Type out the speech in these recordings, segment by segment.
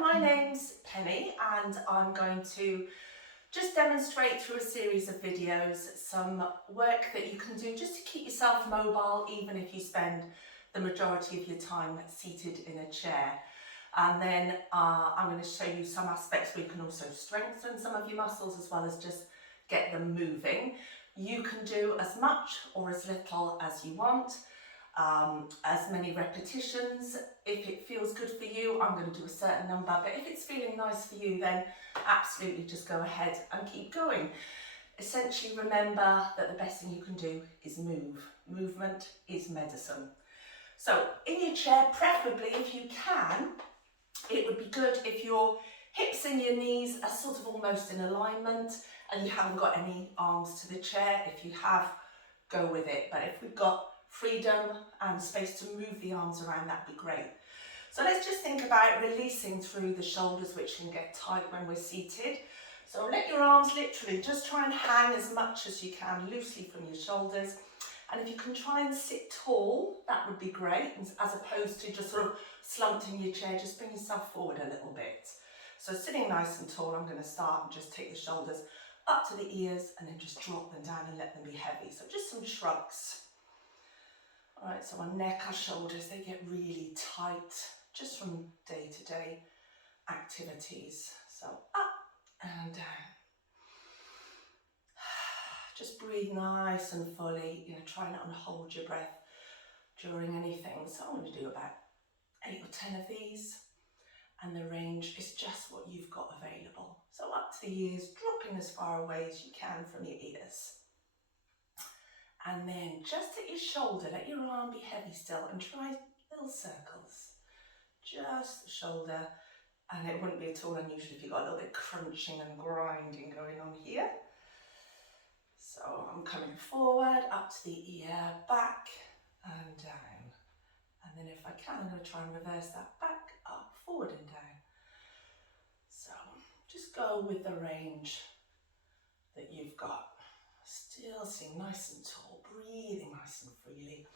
my name's Penny and I'm going to just demonstrate through a series of videos some work that you can do just to keep yourself mobile even if you spend the majority of your time seated in a chair. And then I'm going to show you some aspects where you can also strengthen some of your muscles as well as just get them moving. You can do as much or as little as you want. As many repetitions. If it feels good for you, I'm going to do a certain number, but if it's feeling nice for you, then absolutely just go ahead and keep going. Essentially, remember that the best thing you can do is move. Movement is medicine. So in your chair, preferably if you can, it would be good if your hips and your knees are sort of almost in alignment and you haven't got any arms to the chair. If you have, go with it. But if we've got freedom and space to move the arms around, that'd be great. So let's just think about releasing through the shoulders, which can get tight when we're seated. So let your arms literally just try and hang as much as you can loosely from your shoulders. And if you can try and sit tall, that would be great, as opposed to just sort of slumped in your chair. Just bring yourself forward a little bit. So sitting nice and tall, I'm going to start and just take the shoulders up to the ears and then just drop them down and let them be heavy. So just some shrugs. All right, so our neck, our shoulders, they get really tight just from day-to-day activities. So up and down. Just breathe nice and fully, try not to hold your breath during anything. So I'm going to do about 8 or 10 of these, and the range is just what you've got available. So up to the ears, dropping as far away as you can from your ears. And then just at your shoulder, let your arm be heavy still and try little circles. Just the shoulder, and it wouldn't be at all unusual if you got a little bit crunching and grinding going on here. So I'm coming forward, up to the ear, back and down. And then if I can, I'm going to try and reverse that back, up, forward and down. So just go with the range that you've got. Still sitting nice and tall, breathing nice and freely.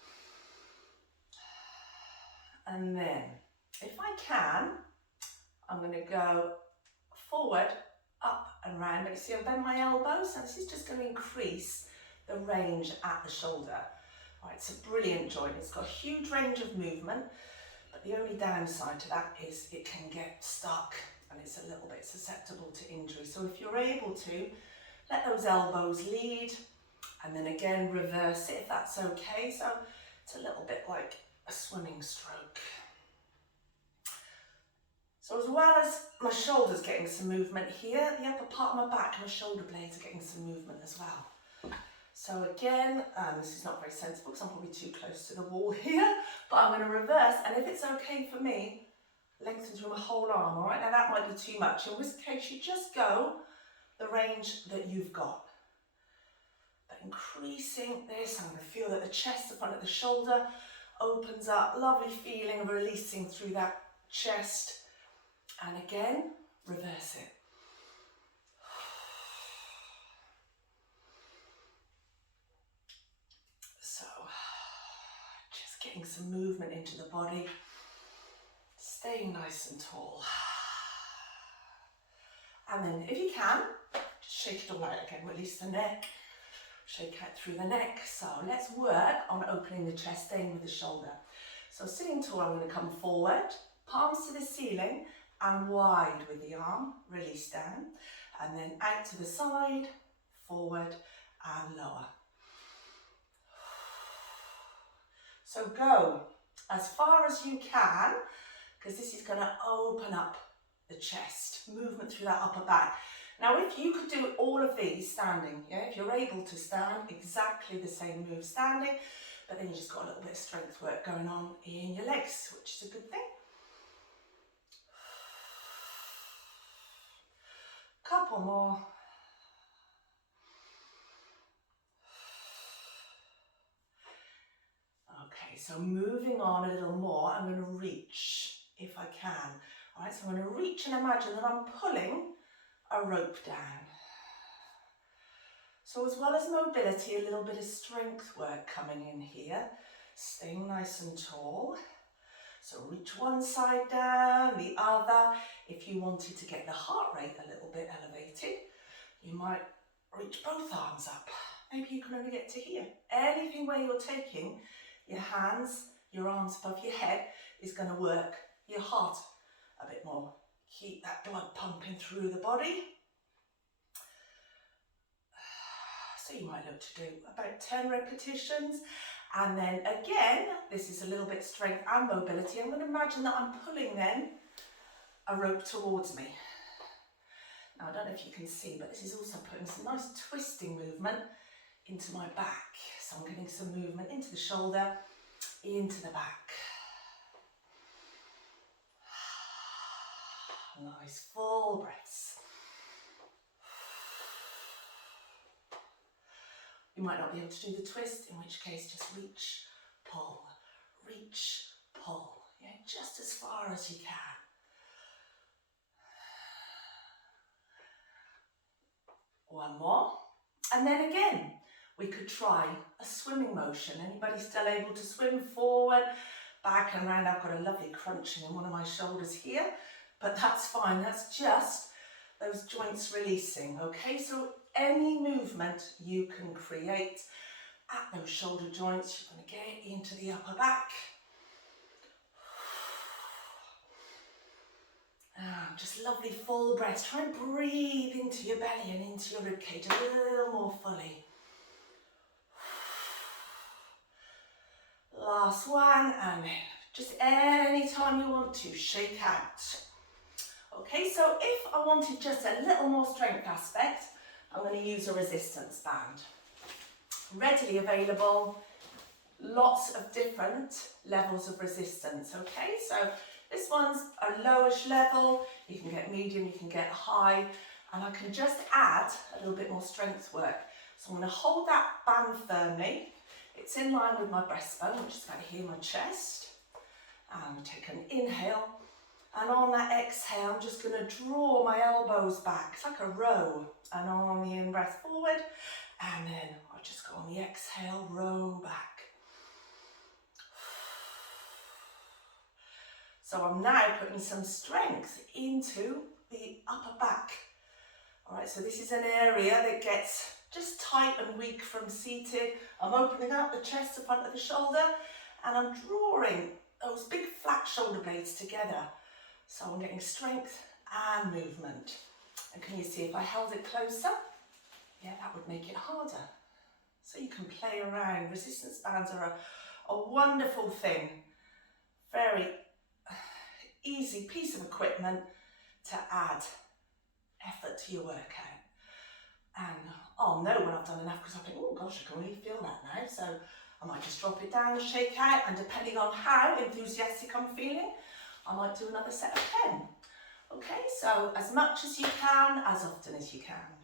And then, if I can, I'm going to go forward, up and round. But you see, I've bent my elbows, and this is just going to increase the range at the shoulder. All right, it's a brilliant joint. It's got a huge range of movement, but the only downside to that is it can get stuck, and it's a little bit susceptible to injury. So if you're able to, let those elbows lead, and then again reverse it if that's okay. So it's a little bit like a swimming stroke. So as well as my shoulders getting some movement here, the upper part of my back and my shoulder blades are getting some movement as well. So again, this is not very sensible because I'm probably too close to the wall here, but I'm going to reverse, and if it's okay for me, lengthen through my whole arm. All right, now that might be too much, in which case you just go the range that you've got. But increasing this, I'm going to feel that the chest, the front of the shoulder opens up, lovely feeling of releasing through that chest. And again, reverse it. So, just getting some movement into the body, staying nice and tall. And then if you can, just shake it all out again, release the neck, shake out through the neck. So let's work on opening the chest, staying with the shoulder. So sitting tall, I'm going to come forward, palms to the ceiling and wide with the arm, release down, and then out to the side, forward and lower. So go as far as you can, because this is going to open up the chest, movement through that upper back. Now if you could do all of these standing, if you're able to stand, exactly the same move standing, but then you just got a little bit of strength work going on in your legs, which is a good thing. Couple more. Okay, so moving on a little more, I'm going to reach if I can. All right, so I'm going to reach and imagine that I'm pulling a rope down. So as well as mobility, a little bit of strength work coming in here, staying nice and tall. So reach one side down, the other. If you wanted to get the heart rate a little bit elevated, you might reach both arms up. Maybe you can only get to here. Anything where you're taking your hands, your arms above your head is going to work your heart a bit more. Keep that blood pumping through the body. So you might look to do about 10 repetitions. And then again, this is a little bit strength and mobility. I'm going to imagine that I'm pulling then a rope towards me. Now I don't know if you can see, but this is also putting some nice twisting movement into my back. So I'm getting some movement into the shoulder, into the back. Nice full breaths. You might not be able to do the twist, in which case just reach, pull, yeah, just as far as you can. One more, and then again, we could try a swimming motion. Anybody still able to swim forward, back and round? I've got a lovely crunching in one of my shoulders here, but that's fine, that's just those joints releasing, okay? So any movement you can create at those shoulder joints, you're going to get into the upper back. Just lovely full breaths. Try and breathe into your belly and into your ribcage a little more fully. Last one, and then just any time you want to, shake out. Okay, so if I wanted just a little more strength aspect, I'm going to use a resistance band. Readily available, lots of different levels of resistance, okay? So this one's a lowish level, you can get medium, you can get high, and I can just add a little bit more strength work. So I'm going to hold that band firmly. It's in line with my breastbone, which is about here in my chest. And take an inhale. And on that exhale, I'm just going to draw my elbows back. It's like a row. And on the in-breath forward. And then I'll just go on the exhale, row back. So I'm now putting some strength into the upper back. All right, so this is an area that gets just tight and weak from seated. I'm opening up the chest, the front of the shoulder, and I'm drawing those big flat shoulder blades together. So I'm getting strength and movement. And can you see if I held it closer? Yeah, that would make it harder. So you can play around. Resistance bands are a wonderful thing. Very easy piece of equipment to add effort to your workout. And I'll know when I've done enough because I think, oh gosh, I can really feel that now. So I might just drop it down, shake out, and depending on how enthusiastic I'm feeling, I might do another set of 10. Okay, so as much as you can, as often as you can.